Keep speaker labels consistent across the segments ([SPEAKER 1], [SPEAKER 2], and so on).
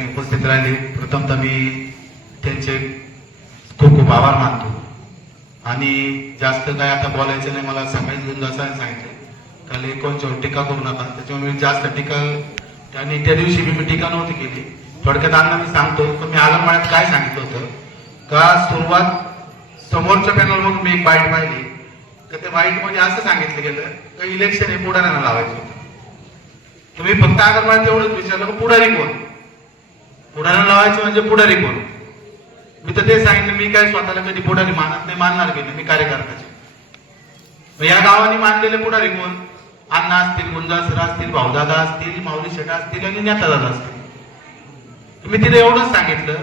[SPEAKER 1] ठिकाणी उपस्थित राहिले. प्रथमतः मी त्यांचे खूप खूप आभार मानतो. आणि जास्त काय आता बोलायचं नाही मला सकाळी घेऊन जायचं सांगितलं. काल एकोणच्यावर टीका करू नका त्याच्यामुळे मी जास्त टीका आणि त्या दिवशी मी टीका नव्हती केली. थोडक्यात अण्णा मी सांगतो मी आलमवाड्यात काय सांगितलं होतं? का सुरुवात समोरच्या पॅनल मग मी एक बाईट पाहिली. तर त्या बाईटमध्ये असं सांगितलं गेलं का इलेक्शन हे पुढाऱ्यांना लावायचं होतं. तुम्ही फक्त आगरमाळ्यात एवढंच विचारलं का पुढारी कोण? पुढारा लावायचं म्हणजे पुढारी कोण? मी तर ते सांगितलं मी काय स्वतःला कधी पुढारी मानत नाही मानणार की नाही मी कार्यकर्त्याचे. या गावाने मानलेले पुढारी कोण? अण्णा असतील गुंजासर असतील भाऊदादा असतील माऊली शेटा असतील आणि नेतादादा असतील. तुम्ही तिथे एवढंच सांगितलं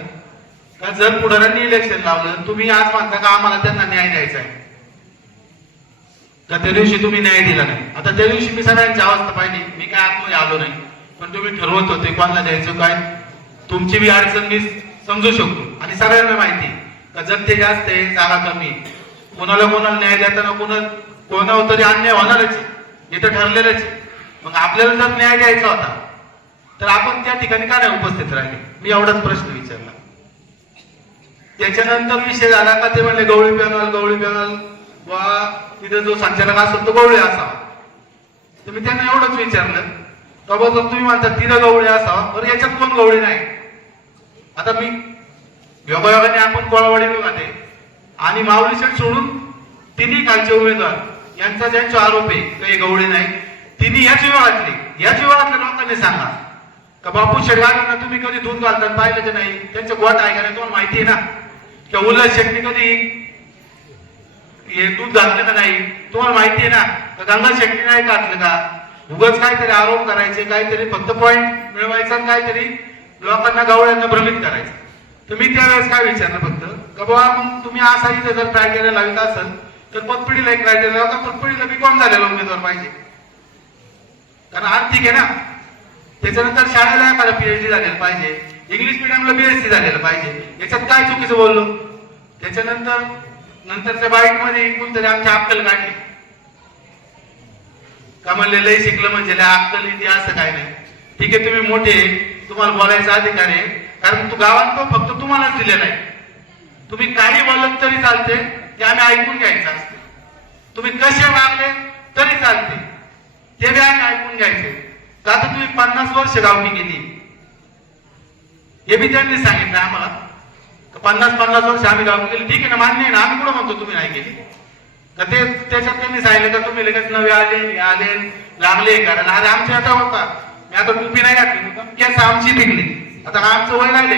[SPEAKER 1] का जर पुढाऱ्यांनी इलेक्शन लावलं तुम्ही आज मानता का आम्हाला त्यांना न्याय द्यायचा आहे? का त्या दिवशी तुम्ही न्याय दिला नाही? आता त्या दिवशी मी सगळ्यांची अवस्था पाहिली मी काय आतमध्ये आलो नाही. पण तुम्ही ठरवत होते कोणाला द्यायचं काय? तुमची बी अडचण मी समजू शकतो. आणि सगळ्यांना माहिती का जनते जास्त आहे जागा कमी कोणाला कोणाला न्याय देताना कोणा कोणावर तरी अन्याय होणारच आहे. हे तर ठरलेलंच आहे. मग आपल्याला जर न्याय द्यायचा होता तर आपण त्या ठिकाणी का नाही उपस्थित राहिले? मी एवढाच प्रश्न विचारला. त्याच्यानंतर विषय झाला का ते म्हणले गवळी पॅनल गवळी पॅनल. वा तिथे जो संचालक असतो तो गवळी असावा. तर मी त्यांना एवढंच विचारलं. बाबा जर तुम्ही म्हणता तिथं गवळी असावा बरं याच्यात कोण गवळी नाही? आता मी योगायोगाने आपण कोळावाडी लोकांते आणि माऊली सोडून तिन्ही कालचे उमेदवार यांचा ज्यांचा आरोप आहे काही गवळी नाही तिन्ही याच विभागातले याच विभागातल्या लोकांनी सांगा. का बापू शेडगावांना तुम्ही कधी दूध घालतात पाहिलं की नाही? त्यांचं गोट आहे का नाही तुम्हाला माहिती आहे ना? की उल्हास शेट्टी कधी हे दूध घातलं का नाही? तुम्हाला माहिती आहे ना? का गंगा शेट्टी नाही घातलं का? उगाच काहीतरी आरोप करायचे काहीतरी फक्त पॉईंट मिळवायचा आणि काहीतरी लोकांना गवळ्यांना भ्रमित करायचं. तर मी त्यावेळेस काय विचारलं फक्त? का बाबा मग तुम्ही असा इथे जर क्रायटेरिया लावित असेल तर पतपिढीला एक क्रायटेरिया लावता पतपिढीला बी कॉम झालेला उमेदवार पाहिजे? कारण आर्थिक आहे ना? त्याच्यानंतर शाळेला एखादा पीएचडी झालेलं पाहिजे. इंग्लिश मिडियमला बीएससी झालेलं पाहिजे. याच्यात काय चुकीचं बोललो? त्याच्यानंतर नंतरच्या बाईकमध्ये कोणतरी आमची अक्कल काढली. का म्हणले लय शिकलं म्हणजे लय अक्कल इतिहास असं काय नाही. ठीक आहे तुम्ही मोठे तुम्हाला बोलायचा अधिकार आहे कारण तू गावात फक्त तुम्हालाच दिले नाही. तुम्ही काही बोलत तरी चालते ते आम्ही ऐकून घ्यायचं असते. तुम्ही कसे मागले तरी चालते ते बी आम्ही ऐकून घ्यायचे. का तर तुम्ही पन्नास वर्ष गावठी गेली. हे बी त्यांनी सांगितलं आम्हाला. पन्नास पन्नास वर्ष आम्ही गावठी गेली. ठीक आहे ना मान्य आहे ना? आम्ही कुठं म्हणतो तुम्ही नाही गेली? तर ते त्याच्यात त्यांनी सांगितलं का तुम्ही लगेच नवे आले हे आले लागले कारण अरे आमच्या आता होता. मी आता तुम्ही नाही घातली केस आमची निघली आता हा आमचं वय राहिले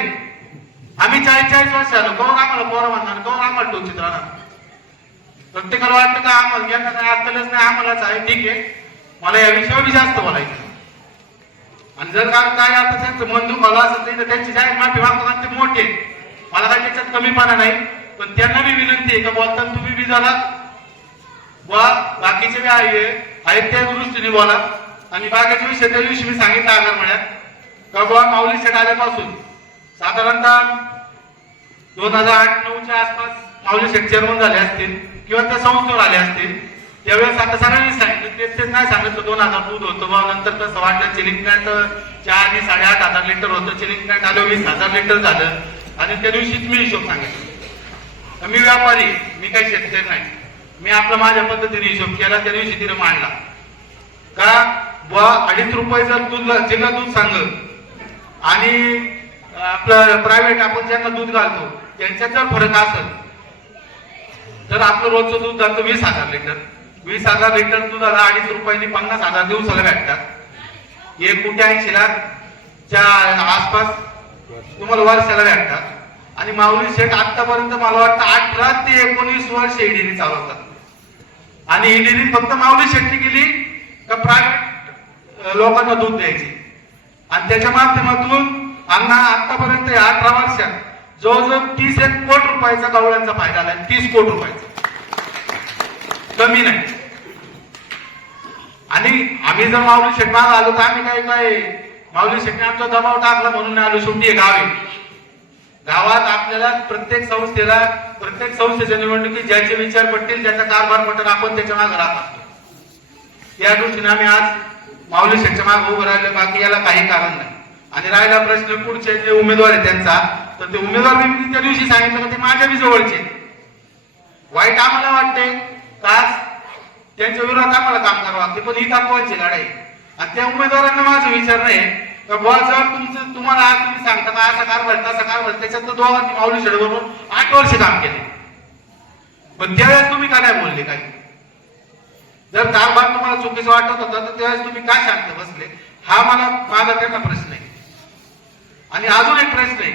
[SPEAKER 1] आम्ही चाळीस चाळीस वर्ष आलो कोण आम्हाला पोरं म्हणणार? कोण आम्हाला टोचित राहणार प्रत्येकाला वाटतं का आम्हाला? यांना काय अक्कलच नाही आम्हालाच आहे. ठीक आहे. मला या विषयावर बी जास्त बोलायचं आणि जर का काय आता त्यांचं मन दुखावलं असेल तर त्यांची जाहीर माफी मागतात ते मोठे मला काय त्याच्यात कमीपणा नाही पण त्यांना मी विनंती आहे का बोलताना तुम्ही बी झाला वा बाकीचे बी आहे आहेत त्या दृष्टीने बोला. आणि बाकीचे विषय त्या दिवशी मी सांगितलं आलं म्हणत का बुवा माऊली सेट आल्यापासून साधारणतः दोन हजार आठ नऊच्या आसपास माऊली सेट चेअरमन झाले असतील किंवा त्या संस्थेवर आले असतील त्यावेळेस आता सगळ्यांनी सांगितलं ते तेच नाही सांगितलं दोन हजार दूध होतं. मग नंतर कसं वाटलं चिलिंग प्लॅन्ट चार आणि साडेआठ हजार लिटर होतं चिलिंग प्लॅन्ट आलं वीस हजार लिटर झालं. आणि त्या दिवशीच मी हिशोब सांगितलं. मी व्यापारी मी काही शेतकरी नाही. मी आपला माझ्या पद्धतीने हिशोब केला त्या दिवशी तिने मांडला. का? बुवा अडीच रुपयाचं दूध जिल्हा दूध सांगत आणि आपलं प्रायव्हेट आपण ज्यांना दूध घालतो त्यांच्यात जर फरक असेल तर आपलं रोजचं दूध जातं वीस हजार लिटर. वीस हजार लिटर दुधाला अडीच रुपयांनी पन्नास हजार दिवसाला भेटतात. एक कोटी ऐंशी लाखच्या आसपास तुम्हाला वर्षाला भेटतात. आणि माऊली शेठ आतापर्यंत मला वाटतं अठरा ते एकोणीस वर्ष ईडीने चालवतात. आणि ईडीने फक्त माऊली शेट्टी गेली का प्रायव्हेट लोकांना दूध द्यायची. आणि त्याच्या माध्यमातून अण्णा आतापर्यंत या अठरा वर्षात जवळजवळ तीस एक कोट रुपयाचा गवळ्यांचा फायदा आलाय तीस कोट रुपयाचा. कमी नाही. आणि आम्ही जर माऊली शेट माग आलो तर आम्ही काय काय? माऊली शेटने आमचा दबाव टाकला म्हणून नाही आलो. शेवटी हे गाव आहे. गावात आपल्याला प्रत्येक संस्थेला प्रत्येक संस्थेच्या निवडणुकीत ज्याचे विचार पडतील ज्याचा कारभार पटेल आपण त्याच्यामागे राहत असतो या दृष्टीने आम्ही आज माऊली मागे उभं राहिले बाकी याला काही कारण नाही. आणि राहिला प्रश्न पुढचे जे उमेदवार आहे त्यांचा तर ते उमेदवार मी त्या दिवशी सांगितलं का ते माझ्या बी जवळचे वाईट आम्हाला वाटते का त्यांच्या विरोधात आम्हाला काम करावं लागते. पण ही दाखवायची लढाई आणि त्या उमेदवारांना माझं विचार नाही तर बुवा जर तुमचं तुम्हाला आज तुम्ही सांगता का असा कारभार तसा कारभार त्याच्यात तर दोघांनी माऊली बरोबर आठ वर्ष काम केले. पण त्यावेळेस तुम्ही का नाही बोलले काही? जर कारभार तुम्हाला चुकीचं वाटत होतं तर त्यावेळेस तुम्ही काय शांत बसले? हा मला माझा त्यांना प्रश्न आहे. आणि अजून एक प्रश्न आहे.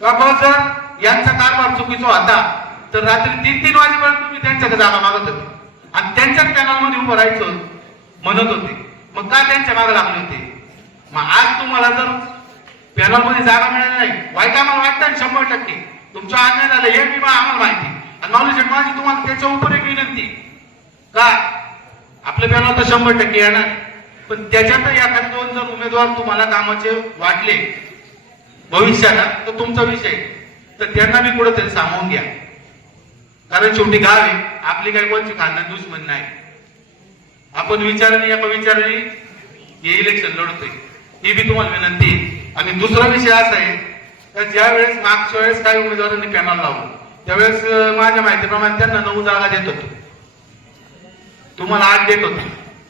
[SPEAKER 1] का जर यांचा कारभार चुकीचा होता तर रात्री तीन तीन वाजेपर्यंत तुम्ही त्यांच्याकडे जागा मागत होते. आणि त्यांच्याच पॅनलमध्ये उभं राहायचं म्हणत होते. मग का त्यांच्या मागे लागले होते? मग आज तुम्हाला जर पॅनलमध्ये जागा मिळाली नाही वाईट आम्हाला वाटतं शंभर टक्के. तुमच्या अन्याय झालं हे मी आम्हाला माहिती आणि नॉलेज माझी तुम्हाला त्याच्या उपर एक विनंती का आपलं पॅनल तर शंभर टक्के येणार. पण त्याच्यात एखादे दोन जर उमेदवार तुम्हाला कामाचे वाटले भविष्याला तर तुमचा विषय. तर त्यांना मी कुठेतरी सामावून घ्या. कारण शेवटी गाव आहे. आपली काही कोणची खानदान दुश्मन नाही. आपण विचारणी एका विचारणी हे इलेक्शन लढतोय. ही बी तुम्हाला विनंती आणि दुसरा विषय असा आहे तर ज्या वेळेस मागच्या वेळेस काही उमेदवारांनी पॅनल लावलं त्यावेळेस माझ्या माहितीप्रमाणे त्यांना नऊ जागा देत होतो. तुम्हाला आठ देत होते.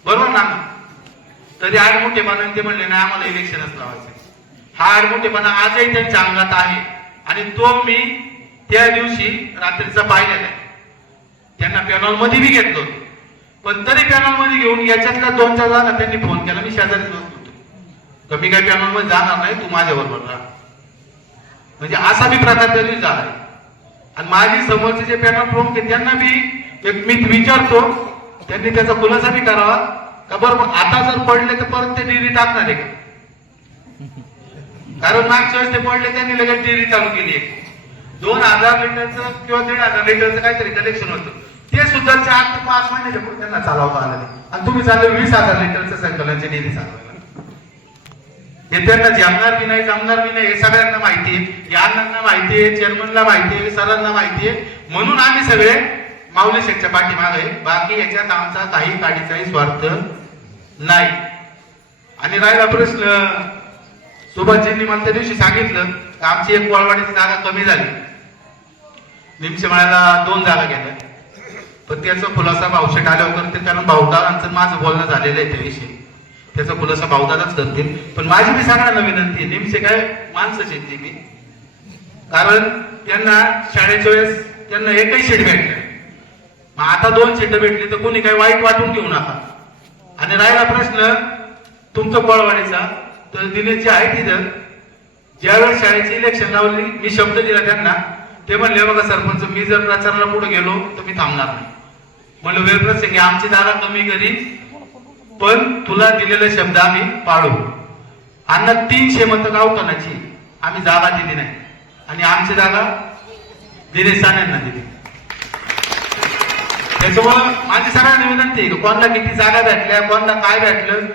[SPEAKER 1] बरोबर ना? तरी आठ मोठेपणा ते म्हणले नाही आम्हाला इलेक्शनच लावायचं हा आठ मोठेपणा आजही त्यांच्या अंगात आहे. आणि तो मी त्या दिवशी रात्रीचा पाहिलेला आहे. त्यांना पॅनलमध्ये बी घेतलं पण तरी पॅनलमध्ये घेऊन याच्यातल्या दोन चार जणांना त्यांनी फोन केला. मी शेजारी बसलो होतो. कमी काय पॅनलमध्ये जाणार नाही? तू माझ्याबरोबर राहा. म्हणजे असा बी प्रकार त्या दिवशी झाला आणि माझी समोरचे जे पॅनल प्रमुख आहे त्यांना बी एक मी विचारतो त्यांनी त्याचा खुलासा नाही करावा. का बरं मग आता जर पडले तर परत ते डेअरी टाकणार आहे कारण मागच्या वेळेस ते पडले त्यांनी लगेच डेअरी चालू केली आहे. दोन हजार लिटरचं किंवा दीड हजार लिटरचं काहीतरी कलेक्शन होतं. ते सुद्धा चार ते पाच महिन्याच्या पुढे त्यांना चालवता आलं नाही. आणि तुम्ही चालले वीस हजार लिटरचं संकलनचे डेअरी चालवायला हे त्यांना जमणार बी नाही जमणार बी नाही हे सगळ्यांना माहिती आहे. या माहिती आहे चेअरमनला माहिती आहे सरांना माहिती आहे. म्हणून आम्ही सगळे माऊली शेठच्या पाठीमागे. बाकी याच्यात आमचा काही काडीचाही स्वार्थ नाही. आणि राहिला प्रश्न सुभाषजींनी मला त्या दिवशी सांगितलं की आमची एक वळवाडीची जागा कमी झाली. निमशेमाळ्याला दोन जागा गेल्या. पण त्याचा खुलासा भावशेट आल्यावर करते कारण भाऊदारांचं माझं बोलणं झालेलं आहे त्याविषयी त्याचा खुलासा भाऊदालाच करतील. पण माझी मी सांगायला विनंती आहे. नेमसे काय माणसं आहेत मी कारण त्यांना शाळेच्या वेळेस त्यांना एकही शेट भेटली मग आता दोन सीट भेटली तर कोणी काही वाईट वाटून घेऊ नका. आणि राहिला प्रश्न तुमचं पळवाडीचा तर दिनेशची आहे तिथं ज्यावेळेस शाळेची इलेक्शन लावली मी शब्द दिला त्यांना. ते म्हणले बघा सरपंच मी जर प्रचाराला पुढे गेलो तर मी थांबणार नाही. म्हणलं वेळ प्रसंगी आमची जागा कमी करी पण तुला दिलेले शब्द आम्ही पाळू. अण्णा तीनशे मत गावठाणाची आम्ही जागा दिली नाही. आणि आमची जागा दिनेश सानेंना दिली. त्याच्यामुळं माझी सगळ्यांना विनंती आहे कोणाला किती जागा भेटल्या कोणाला काय भेटलं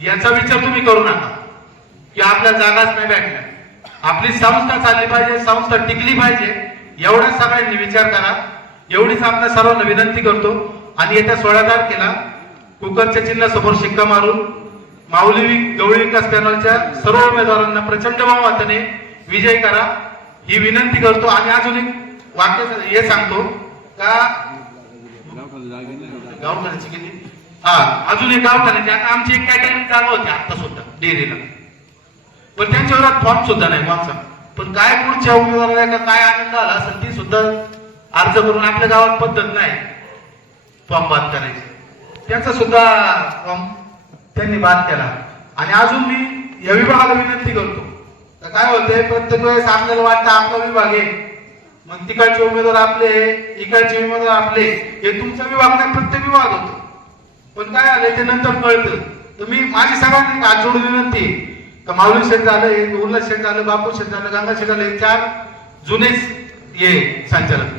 [SPEAKER 1] याचा विचार तुम्ही करू नका. की आपल्या जागाच नाही भेटल्या. आपली संस्था चालली पाहिजे संस्था टिकली पाहिजे एवढ्याच सगळ्यांनी विचार करा. एवढीच आपल्या सर्वांना विनंती करतो. आणि येत्या सोळा तारखेला कुकरच्या चिन्हासमोर शिक्का मारून माऊली गवळी विकास पॅनलच्या सर्व उमेदवारांना प्रचंड बहुमताने विजय करा. ही विनंती करतो. आणि अजून एक वाक्य हे सांगतो. का गावठाण्याची किती? हा अजून एक गावठाण्याची आता आमची एक कॅटेगरी चालू होती आता सुद्धा डेअरीला. पण त्यांच्या फॉर्म सुद्धा नाही कोणचा. पण काय पुढच्या उमेदवाराला काय आनंद आला असेल ती सुद्धा अर्ज करून आपल्या गावात पद्धत नाही. फॉर्म बाद करायची. त्याचा सुद्धा फॉर्म त्यांनी बाद केला. आणि अजून मी या विभागाला विनंती करतो. तर काय होते प्रत्येक वेळेस आपल्याला वाटतं आपला विभाग आहे मग तिकडचे उमेदवार आपले इकडचे उमेदवार आपले हे तुमचा विभाग नाही प्रत्येक विभाग होतो. पण काय आलं ते नंतर कळतं. तर मी माझी सगळ्यांनी एक हात जोडून विनंती तर का माऊली शेठ झालं उर्ला शेठ झालं बापू शेठ झालं गंगा शेठ झालं हे चार जुनेच हे संचालक.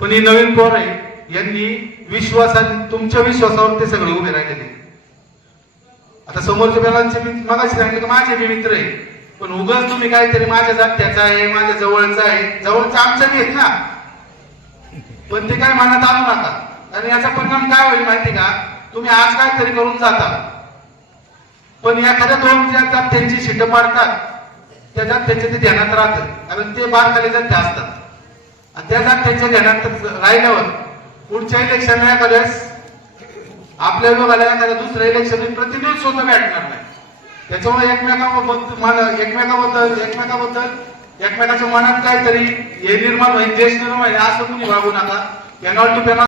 [SPEAKER 1] पण ही नवीन पोर आहे. यांनी विश्वासाने तुमच्या विश्वासावर ते सगळे उभे राहिलेले आता समोरच्या बेलांचे मी मगाशी सांगितलं की माझे मी मित्र आहे पण उगाच तुम्ही काहीतरी माझ्या जात्याचा आहे माझ्या जवळचा आहे. जवळचा आमच्या बी आहेत ना. पण ते काय मनात आणू नका. आणि याचा परिणाम काय होईल माहिती का? तुम्ही आज काहीतरी करून जाता. पण एखाद्या दोन जातात त्यांची शिट पाडतात. त्याच्यात त्यांच्या ते ध्यानात राहतं कारण ते बार खाली असतात. आणि त्या त्यांच्या ध्यानात राहिल्यावर पुढच्या इलेक्शनला एखाद्यास आपल्या विभागाला एखाद्या दुसऱ्या इलेक्शन प्रतिनिधी स्वतः भेटणार नाही. त्याच्यामुळे एकमेकाबद्दल मन- एकमेकाबद्दल एकमेकाबद्दल एकमेकाच्या मनात काहीतरी हे निर्माण होईल देश निर्माण होईल असं तुम्ही वागू नका. Penalty penalty